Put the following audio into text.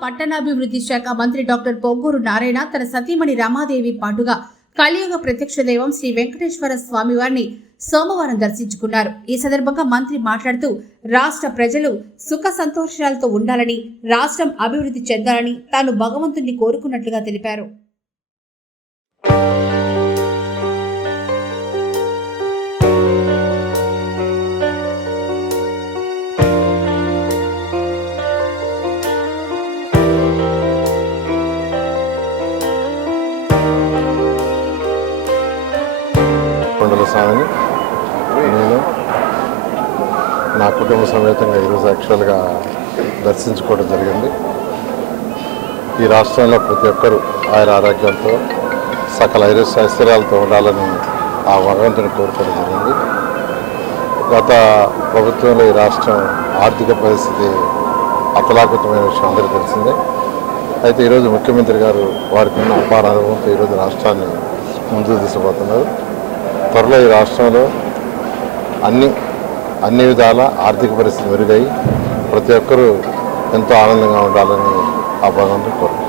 పట్టణాభివృద్ధి శాఖ మంత్రి డాక్టర్ పొంగూరు నారాయణ తన సతీమణి రమాదేవి పాటుగా కలియుగ ప్రత్యక్ష దైవం శ్రీ వెంకటేశ్వర స్వామి వారిని సోమవారం దర్శించుకున్నారు. ఈ సందర్భంగా మంత్రి మాట్లాడుతూ రాష్ట్ర ప్రజలు సుఖ సంతోషాలతో ఉండాలని రాష్ట్రం అభివృద్ధి చెందాలని తాను భగవంతుణ్ణి కోరుకున్నట్లుగా తెలిపారు. కొండల స్వామిని నేను నా కుటుంబ సమేతంగా ఈరోజు యాక్చువల్గా దర్శించుకోవడం జరిగింది. ఈ రాష్ట్రంలో ప్రతి ఒక్కరూ ఆయన ఆరోగ్యంతో సకల ఐశ్వర్యాలతో ఉండాలని ఆ భగవంతుని కోరుకోవడం జరిగింది. గత ప్రభుత్వంలో ఈ రాష్ట్రం ఆర్థిక పరిస్థితి అతలాకుతమైన విషయం అందరికీ తెలిసిందే. అయితే ఈరోజు ముఖ్యమంత్రి గారు వారికి ఉన్న అపార అనుభవంతో ఈరోజు రాష్ట్రాన్ని ముందుకు తీసుకుపోతున్నారు. త్వరలో ఈ రాష్ట్రంలో అన్ని అన్ని విధాల ఆర్థిక పరిస్థితి మెరుగై ప్రతి ఒక్కరూ ఎంతో ఆనందంగా ఉండాలని ఆ భగవంతుని కోరుకుంటున్నాను